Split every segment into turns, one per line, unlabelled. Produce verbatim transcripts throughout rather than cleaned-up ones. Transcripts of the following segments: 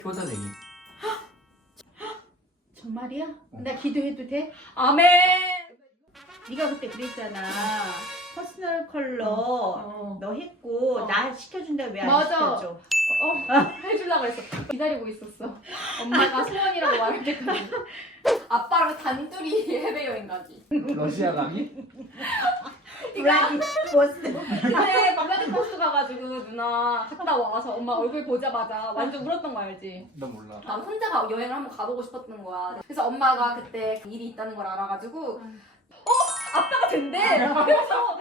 효자쟁이.
정말이야?
어.
나 기도해도 돼?
아멘.
네가 그때 그랬잖아. 퍼스널 컬러
어.
너 했고
어.
나 시켜준다 왜 안
맞아.
시켜줘?
어, 해주려고 했어. 기다리고 있었어. 엄마가 소원이라고 말할 때까지. 아빠랑 단둘이 해외여행 가기.
러시아 가기?
블라디 보스.
근데 방글라데시 버스 가가지고 누나 갔다 와서 엄마 얼굴 보자마자 완전 울었던 거 알지?
나 몰라.
나도 혼자 가, 여행을 한번 가보고 싶었던 거야. 그래서 엄마가 그때 일이 있다는 걸 알아가지고 어? 아빠가 된대! 그래서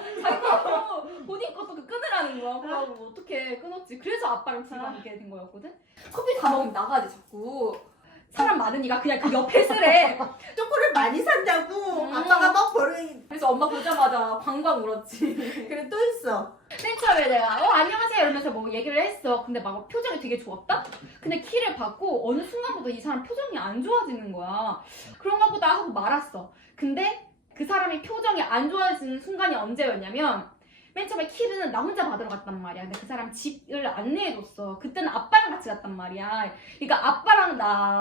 자기가 본인 것도 그 끊으라는 거야. 그래가지고 어떻게 끊었지? 그래서 아빠랑 둘이 가게 된 거였거든? 커피 다 먹으면 나가지 자꾸. 사람 많으니까 그냥 그 옆에 쓰래.
초콜릿 많이 산다고
음.
아빠가 막 버릇.
그래서 엄마 보자마자 방광 울었지.
그래 또 있어.
맨 처음에 내가 어 안녕하세요 이러면서 뭐 얘기를 했어. 근데 막 표정이 되게 좋았다? 근데 키를 받고 어느 순간부터 이 사람 표정이 안 좋아지는 거야. 그런가 보다 하고 말았어. 근데 그 사람이 표정이 안 좋아지는 순간이 언제였냐면 맨 처음에 키르는 나 혼자 받으러 갔단 말이야. 근데 그 사람 집을 안내해줬어. 그때는 아빠랑 같이 갔단 말이야. 그러니까 아빠랑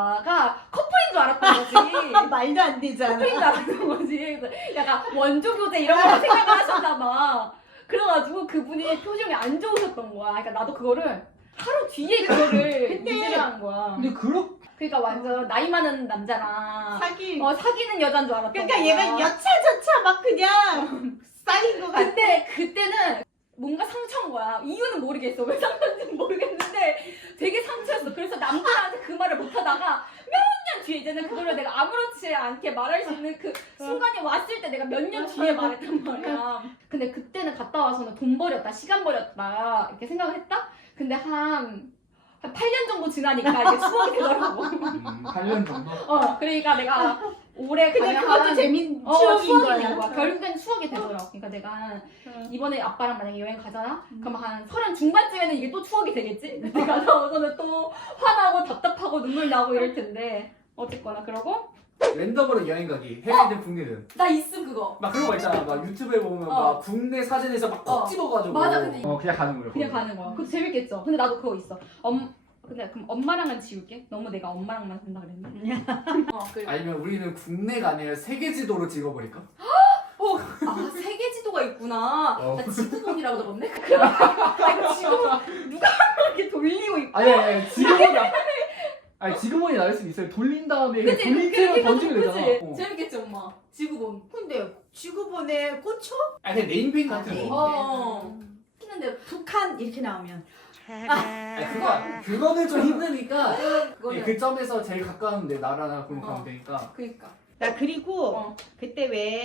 나가 커플인 줄 알았던 거지.
말도 안 되잖아.
커플인 줄 알았던 거지. 그래서 약간 원조 교제 이런 거 생각을 하셨나 봐. 그래가지고 그분이 표정이 안 좋으셨던 거야. 그러니까 나도 그거를 하루 뒤에 그거를 인지를 한 거야.
근데 그렇
그러니까 완전 나이 많은 남자랑
사기.
어, 사귀는 여자인 줄 알았던
그러니까
거야.
얘가 여차저차 막 그냥 쌓인 거 같아.
근데 그때는 뭔가 상처인 거야. 이유는 모르겠어. 왜 상처인지 모르겠는데 되게 상처였어. 그래서 남들한테 그 말을 못하다가 몇 년 뒤에 이제는 그거를 내가 아무렇지 않게 말할 수 있는 그 순간이 왔을 때 내가 몇 년 뒤에 말했단 말이야. 근데 그때는 갔다 와서는 돈 버렸다, 시간 버렸다 이렇게 생각을 했다? 근데 한, 한 팔 년 정도 지나니까 이게 추억이 되더라고.
음, 팔 년 정도?
어, 그러니까 내가 올해
근데
가면
그것도
한-
재밌는
어,
추억인
추억이
거야.
된 거야. 결국엔 추억이 되더라고. 그러니까 내가 이번에 아빠랑 만약에 여행 가잖아? 그럼 한 서른 중반쯤에는 이게 또 추억이 되겠지? 그때 가서 와서는 또 화나고 답답하고 눈물 나고 이럴 텐데 어쨌거나 그러고
랜덤으로 여행 가기. 해외든 국내든.
나 있음 그거.
막 그런 거 있잖아. 막 유튜브에 보면
어.
막 국내 사진에서 막 콕
어.
집어가지고.
맞아, 근데
어 그냥 가는 거예요.
그냥
거기.
가는 거야. 그거 재밌겠죠? 근데 나도 그거 있어. 엄 근데 그럼 엄마랑은 지울게. 너무 내가 엄마랑만 산다 그랬네. 어, 그래.
아니면 우리는 국내가 아니라 세계 지도로 찍어버릴까?
어, 아 세계 지도가 있구나.
어.
나 지구본이라고 들었네. 그럼 아, 이거 지금 누가 이렇게 돌리고 있고.
아니 아니, 아니 지금은 나... 아니 지금은이 나을 수 있어요. 돌린 다음에
그치?
돌린
그렇게
채로 던지면
그치?
되잖아. 어.
재밌겠지 엄마. 지구본.
근데 지구본에 꽂혀?
아니 그냥 네임펜 같은
아,
거.
어. 키는데
북한 이렇게 나오면.
아니, 그거 그거는 좀 힘드니까
그거는
그 점에서 제일 가까운데 나라나 그런 거
어.
가면 되니까.
그니까.
나 그리고
어.
그때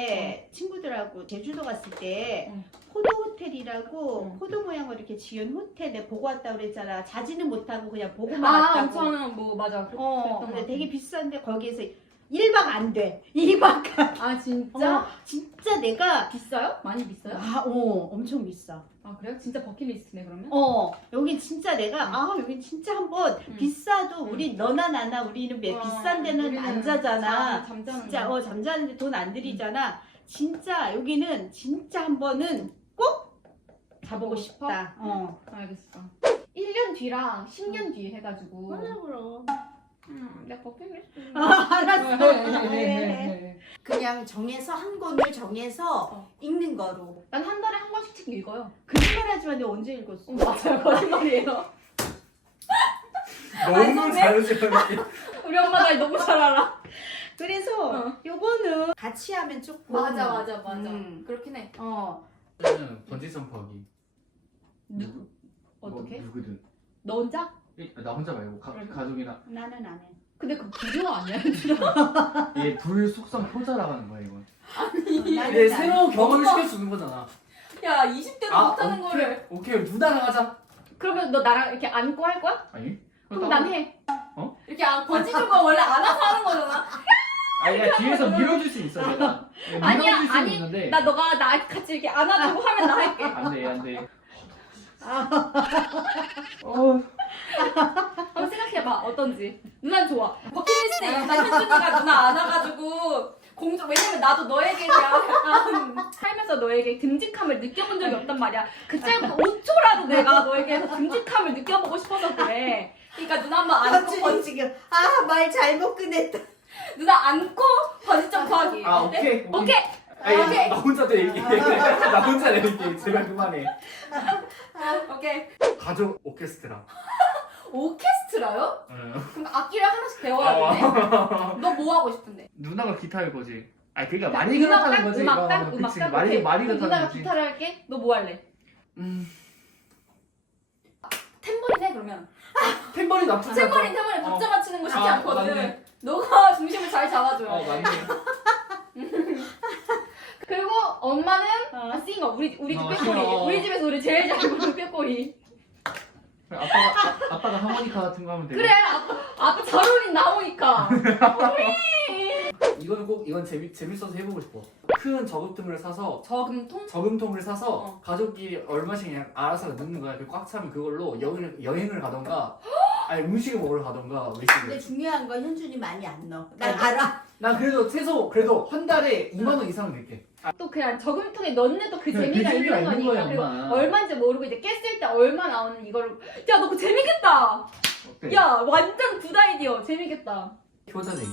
왜 친구들하고 제주도 갔을 때
응.
포도 호텔이라고
응.
포도 모양으로 이렇게 지은 호텔 내가 보고 왔다 그랬잖아. 자지는 못하고 그냥 보고만
아
왔다고.
엄청 뭐 맞아.
어,
그랬던 것
근데
같아.
되게 비싼데 거기에서 일 박 안 돼. 이 박 안
아 진짜?
어, 진짜 내가
비싸요? 많이 비싸요?
아, 어, 엄청 비싸.
아 그래요? 진짜 버킷리스트네 그러면?
어, 여긴 진짜 내가
응.
아, 여긴 진짜 한번
응.
비싸도
응.
우리 너나 나나 우리는 왜
어,
비싼 데는
우리는
안 자잖아.
잠, 잠자는
진짜
거.
어 잠자는데 돈 안 들이잖아. 진짜 여기는 진짜 한 번은 꼭 가보고
싶어?
싶다. 어.
알겠어. 일 년 뒤랑 십 년 뒤에 해가지고.
그럼.
음, 내 버킷리스트.
아, 알았어.
네.
네. 그냥 정해서 한 권을 정해서
어.
읽는 거로.
난 한 달에 한 권씩 책 읽어요.
거짓말하지만 내가 언제 읽었어?
어, 맞아요. 거짓말이에요.
너무 자연스럽게.
우리 엄마 날 너무 잘 알아.
그래서
어.
요거는 같이 하면 조금
맞아 맞아 맞아.
음.
그렇긴 해.
어.
저는 번지 점프하기.
누구? 어떻게?
뭐, 누구든.
너 혼자?
이- 나 혼자 말고 가,
그래?
가족이나
나는 안 해.
근데 그 비디오 아니야?
얘 불속성 효자라고 하는 거야 이건.
나는
얘
안 해.
새로운 경험을
엄마.
시켜주는 거잖아.
야 이십 대도
아
못하는
오케이
거를.
오케이 누나랑 하자.
그러면 너 나랑 이렇게 안고 할 거야?
아니?
그럼 난 해.
어?
이렇게 안 번지는 거 원래 안아서 하는 거잖아.
아니 나 뒤에서 밀어줄 수 있어 내가. 내가
아니야,
밀어줄 수
아니,
있는데.
나 너가 나 같이 이렇게 안아주고 하면 나 할게.
안돼 안돼.
아.
어.
한번 생각해봐 어떤지. 누난 좋아. 버킷리스트에 있다 현준이가 누나 안아가지고 공주. 왜냐면 나도 너에게 대한 약간 살면서 너에게 듬직함을 느껴본 적이 없단 말이야. 그 짧은 오 초라도 내가 너에게서 듬직함을 느껴보고 싶어서 그래. 그러니까 누나 한번 안고
현준이
번지
지금 아 말 잘못 꺼냈다.
누나 안고 번지 점프 하기.
아
어때?
오케이.
오케이.
아니,
오케이.
나 혼자 내 얘기해. 나 혼자 내 얘기해. 제발 그만해.
오케이.
가족 오케스트라.
오케스트라요?
응.
그럼 악기를 하나씩 배워야겠네. 너 뭐 하고 싶은데?
누나가 기타일 거지. 아니 그러니까 많이
음악
그렇다는
딱,
거지.
음악
어,
딱,
그치.
음악 딱.
많이
오케이.
많이
그럼
그렇다는
누나가
거지.
기타를 할게. 너 뭐 할래?
음.
탬버린 해 그러면.
탬버린 나쁘지 않다.
탬버린 탬버린 박자 맞추는 거 쉽지
아,
않거든.
맞네.
너가 중심을 잘 잡아줘야
어
돼.
맞네.
그리고 엄마는
어.
아, 싱어. 우리 우리 집
어,
꾀꼬리.
싱어.
우리 집에서 우리 제일 잘 부르는 꾀꼬리.
아빠가 아, 아빠가 하모니카 같은 거 하면 돼.
그래 아빠 아빠 잘 어울린 나오니까.
이거는 꼭 이건 재미 재밌어서 해보고 싶어. 큰 저금통을 사서
저금통?
저금통을 사서
어.
가족끼리 얼마씩 그냥 알아서 넣는 거야. 그 꽉 차면 그걸로 여행을 여행을 가던가, 아니 음식을 먹으러 가던가
근데
외식을.
중요한 건 현준이 많이 안 넣어. 나
아니,
알아.
난 그래도 최소 그래도 한 달에 이만 원 이상은 낼게.
또 그냥 저금통에 넣는 또 그
그래,
재미가
그 재미가
있는
있는
거니까.
거야,
그리고
엄마.
얼마인지 모르고 이제 깼을 때 얼마 나오는 이거를. 야 너 그거 재밌겠다.
어때?
야 완전 굿 아이디어. 재밌겠다.
효자 내기.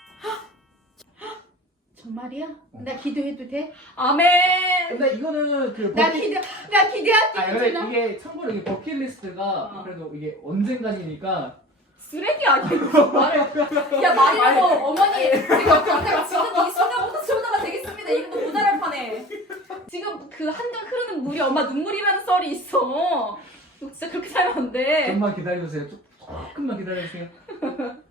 정말이야?
어.
나 기도해도 돼? 아멘.
근데 이거는 그
나
버킷-
기대 나 기대할게.
아 근데
현준아.
이게 참고로 이게 버킷리스트가
어.
그래도 이게 언젠간이니까.
쓰레기 아니야 이거 말을. 야 말이라고 어머니 지금 당장 지금 이 순간부터 소나가 되겠습니다. 이것도 모자랄 판에. 지금 그 한강 흐르는 물이 엄마 눈물이라는 썰이 있어. 너 진짜 그렇게 살면 안 돼.
좀만 기다려주세요. 조금만 기다려주세요.